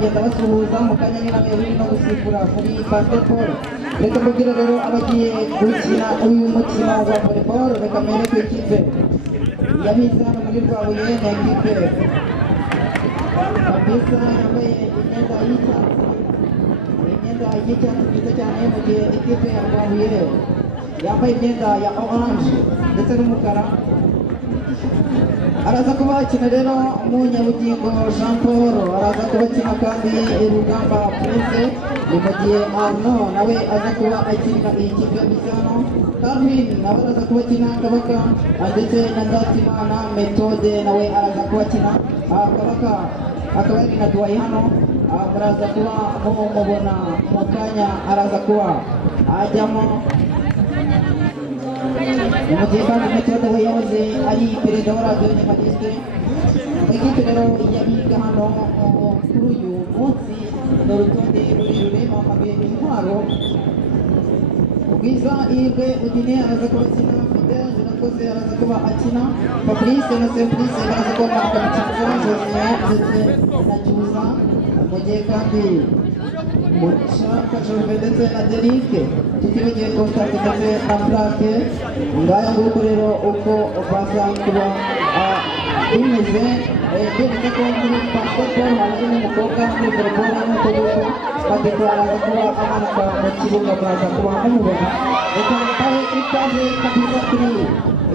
bagenda basuhuza mu kanya nyine biri no gusifura kuri basketball. Reka mbabwire rero abagiye gukina uyu mukino wa volleyball, reka mbere ku ikipe yabize hano muri Rwabuye na ikipe kabisa yambaye imyenda y'icyatsi nziza cyane, mu gihe ikipe ya Rwabuye yambaye imyenda ya orange ndetse n'umukara. Araza kuba akina rero Munyabugingo Jean Paul, araza kuba akina kandi Rugamba Prince, ni mu gihe Arno nawe aza kuba akina iyi kipe ya Bisano. Carmen nawe araza kuba akina Kabaka, ndetse na Ndatimana Methode nawe araza kuba akina Kabaka, akaba ari na Duwaye hano. Muraza kuba mumubona mu kanya, araza kuba ajyamo mu gihe kandi Methode we yahoze ari perezida wa radiyo nyakatiste. Ikipe rero yabiga hano kuri uyu munsi ni urutonde rurerure, bambaye intwaro. Bwiza Irwe Udine araza kuba akina, Fidel Zirakoze araza kuba akina, Fabrice na Simplice baraza kuba bakabikiza, Joseph ndetse na Cyuza, mu gihe kandi Mushaka Jove ndetse na Derek, tutibagiye Constance ndetse na Franke. Ngaya nguko rero uko baza kuba bimeze. Bemeza ko muri basketball hari n'umukobwa muri volleyball nk'uko nguko Badeko araza kuba amanuka mu kibuga, muraza kuba mumubona. Reka mbahe ikaze kabisa kuri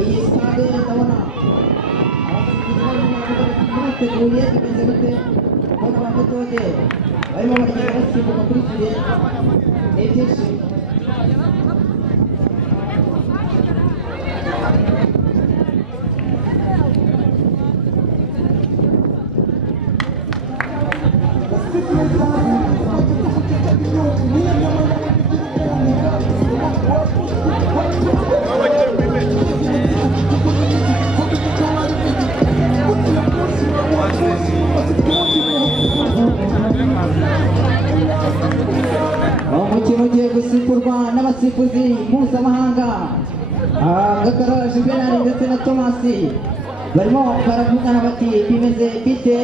iyi stade. Ndabona abasifuzi barimo biteguye, bimeze bite? Mbona ba Methode barimo baragenda basimbuka kuri file, ni ibyishimo. Umukino ugiye gusifurwa n'abasifuzi mpuzamahanga, Gakara Juvenal ndetse na Tomasi barimo baravugana bati bimeze bite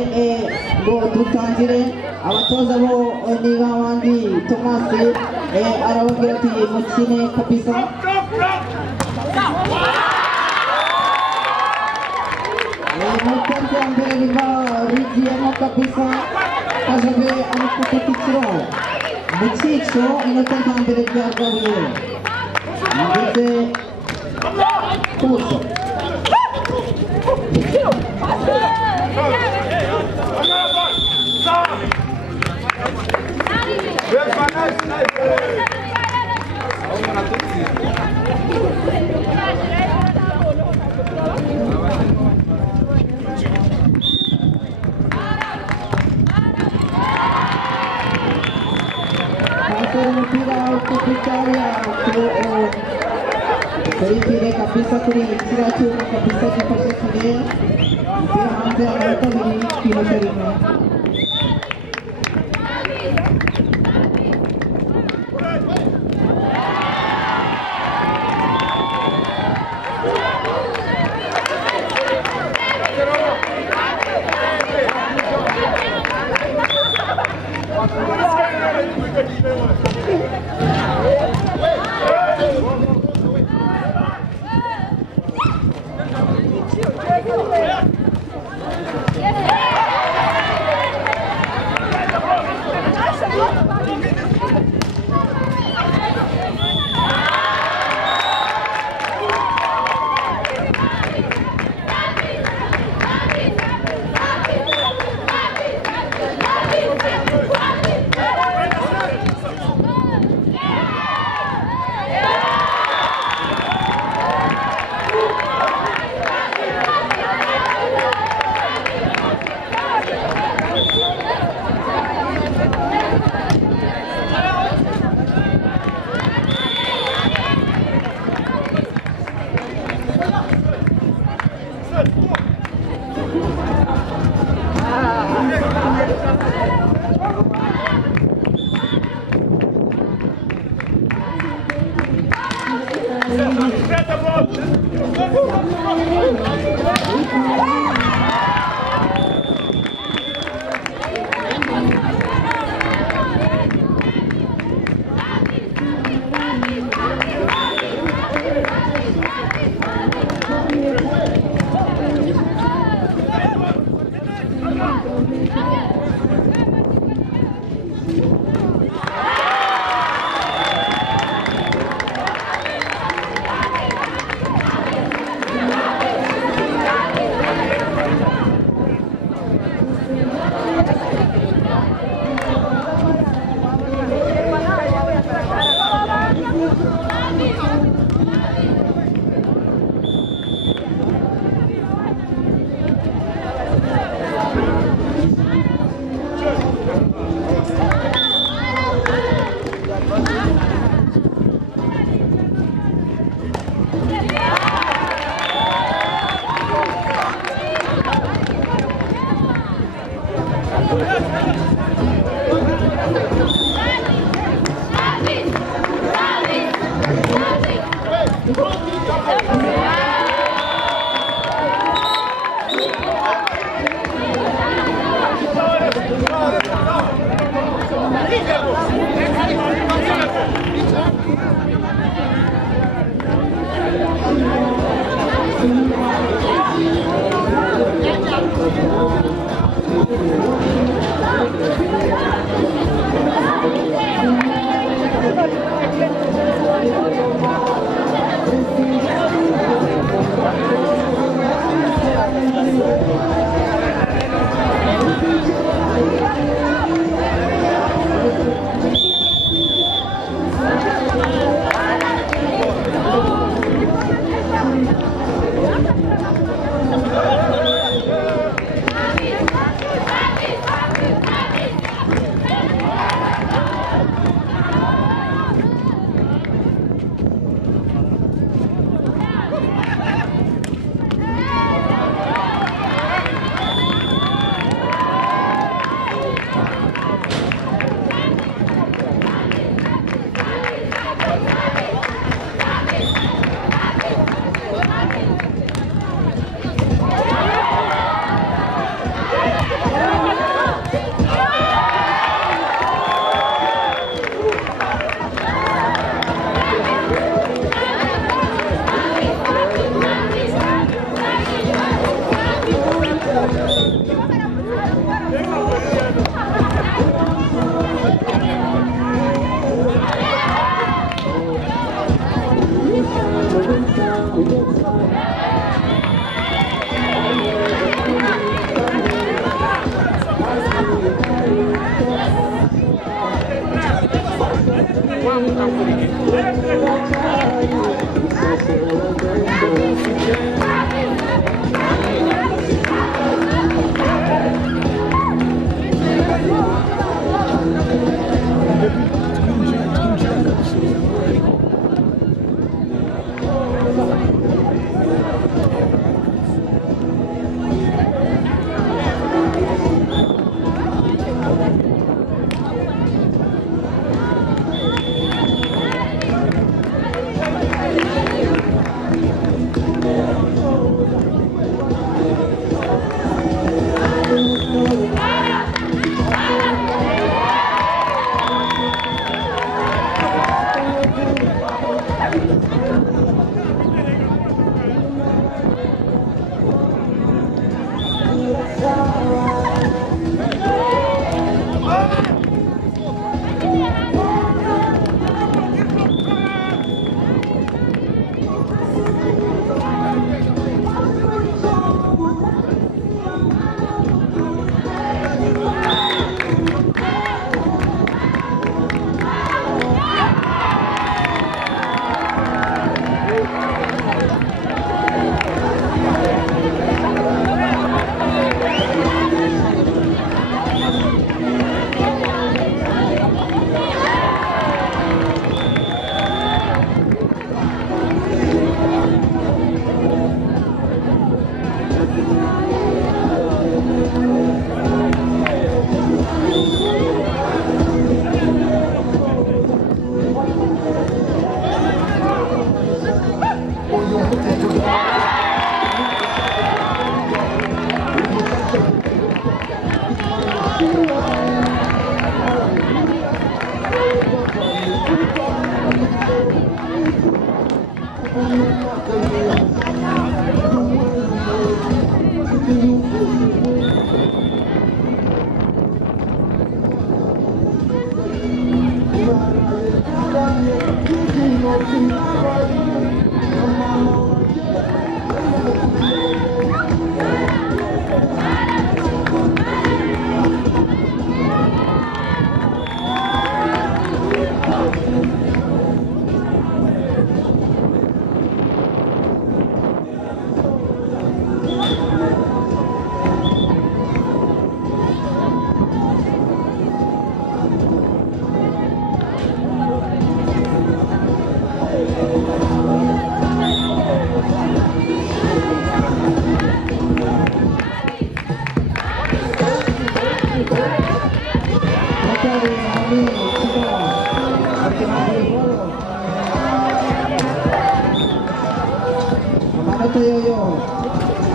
ngo dutangire. Abatoza bo ni babandi. Tomasi arababwira ati mukine kabisa. Mutanze ya mbere riba rigiyemo kabisa, Kajave ari ku Kicukiro mu cyico, inota nta mbere rya Rwabuye ndetse kubuso. Umupira ukukutaria serikire kabisa kuri kiriya cyuma kabisa gifashe kure, umupira hanze amanota abiri k'inota rimwe.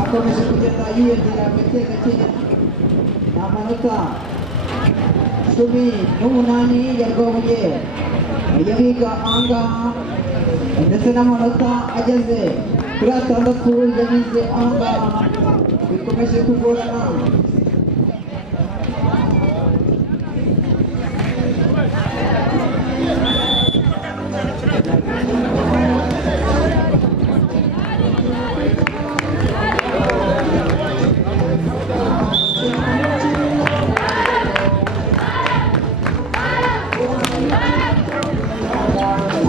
akomeje kugenda yiyongera gake gake, ni amanota 18 ya RWABUYE yabiga ahangaha ndetse n'amanota ageze kuri 6 yabize ahangaha bikomeje kugorana.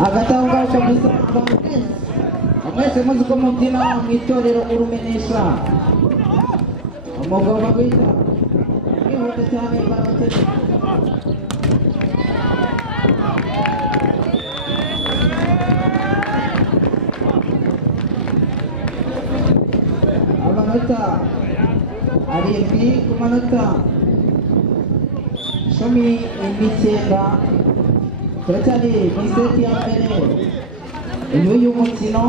Agatanga kabisa mwese muzi ko mubyina mu itorero urumenesha umugabo bagwita mwihuta cyane barateze amanota 7 ku manota 19. turacyari mu iseti ya mbere y'uyu mukino.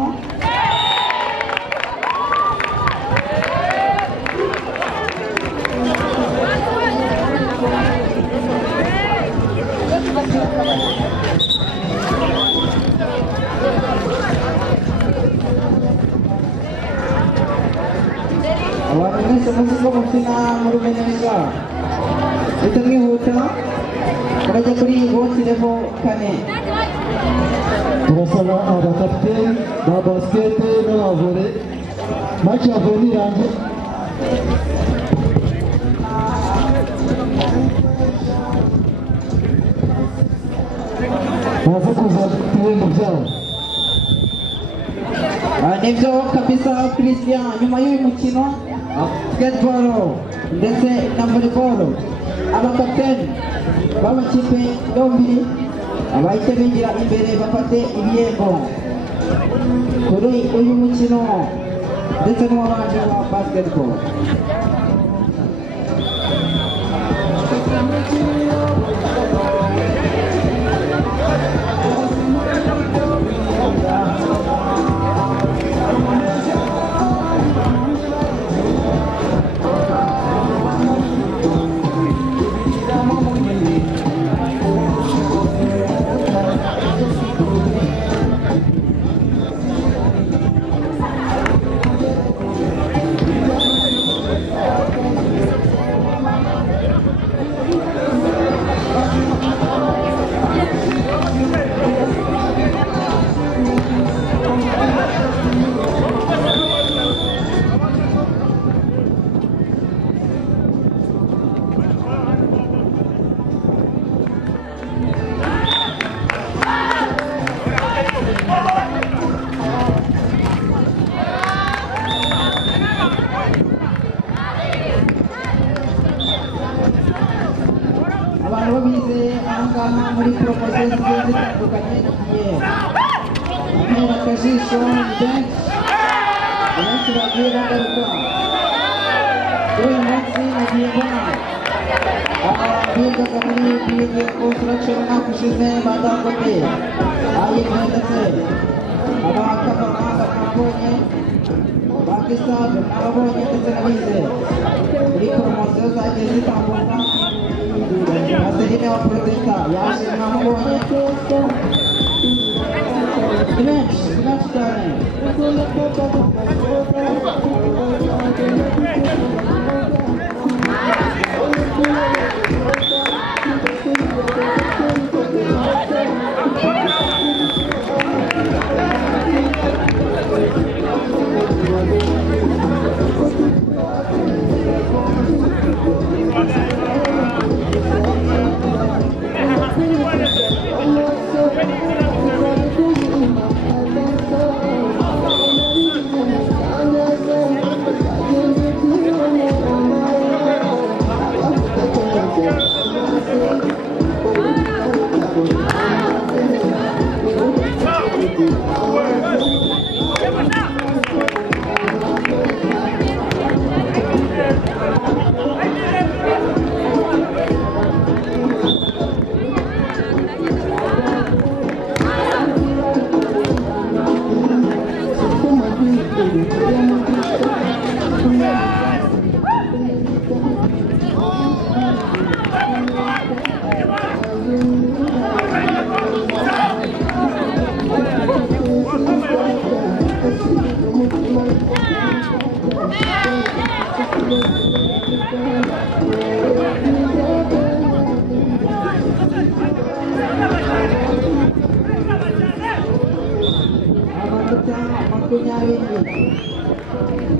Abantu mwese muzi ko mukina mu rumenyesha uhita mwihuta murajya kuri kutugezeho 4. turasaba abakapiteni ba basikete n'aba volley match ya volley irangiye. baze kuza ibihembo byabo. Nibyo kabisa Christian, nyuma y'uyu mukino basketball ndetse na volleyball abakapiteni b'amakipe yombi abahita bigira imbere bafate ibihembo kuri uyu mukino ndetse n'uwabanje wa basketball. Abantu babize ahangaha muri poromosiyo zigiye zitandukanye nagiye mpera akajisho ni benshi bagiye bagaruka kuri uyu munsi. nagiye mbona bigaga muri biga construction umwaka ushize badangote ayirwa ndetse abakamaranga mwabonye bakisave mwabonye ndetse n'abize muri poromosiyo zagiye zitambuka. Aserine wa protesta yaje mwamubonye ni benshi cyane.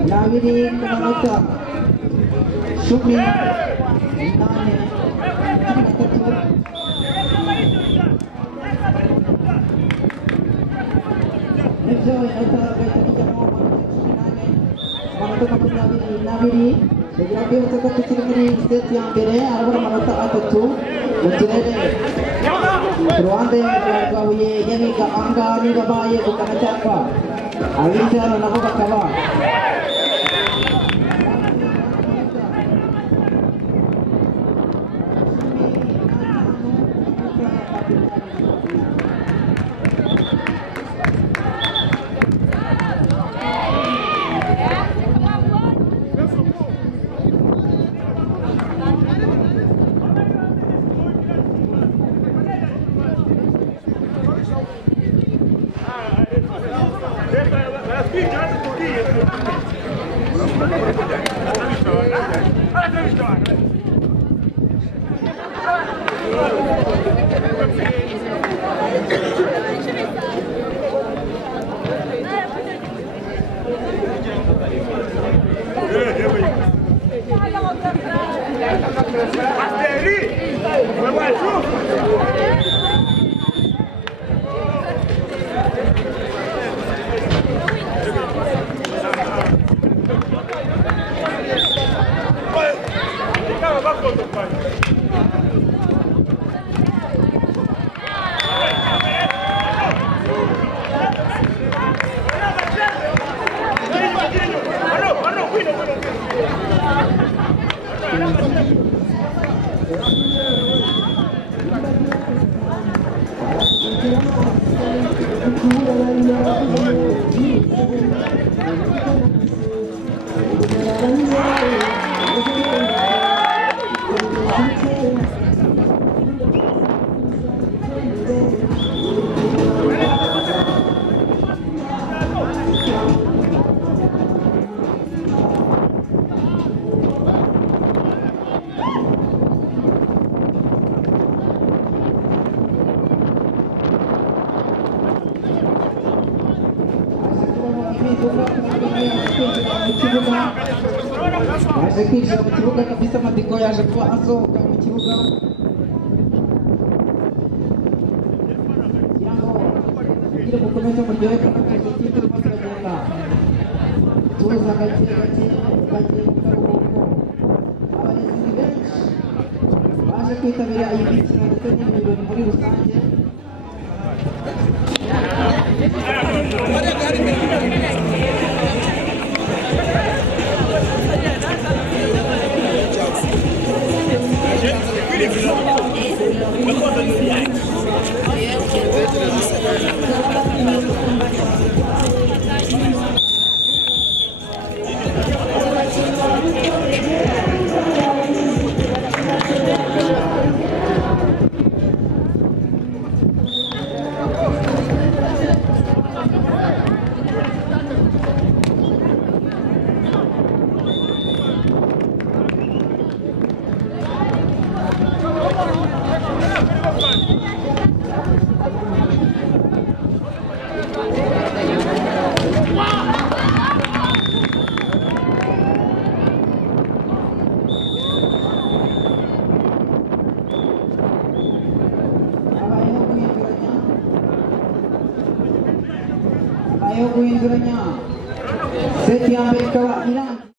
n'abiri ku manota 18 Ibyo inota bagahita bijyamo amanota 22 kugira ngo yibutse ko tukiri muri seti ya mbere harabura amanota 3 mu turere ku ruhande rwa Huye y'abiga ahangaha niba bayegukana cyangwa abize hano nabo bakaba yaje kwinjira mu kibuga kabisa amatiko yaje kuba asohoka mu kibuga kugira ngo mugire mukomeze muryohe kandi ikipe irimo turagenda tuza gake gake bagiye mu karuhuko abarezi benshi baje kwitabira iyi mikino ndetse n'ibirori muri rusange guhinduranya seti ya mbere ikaba irangiye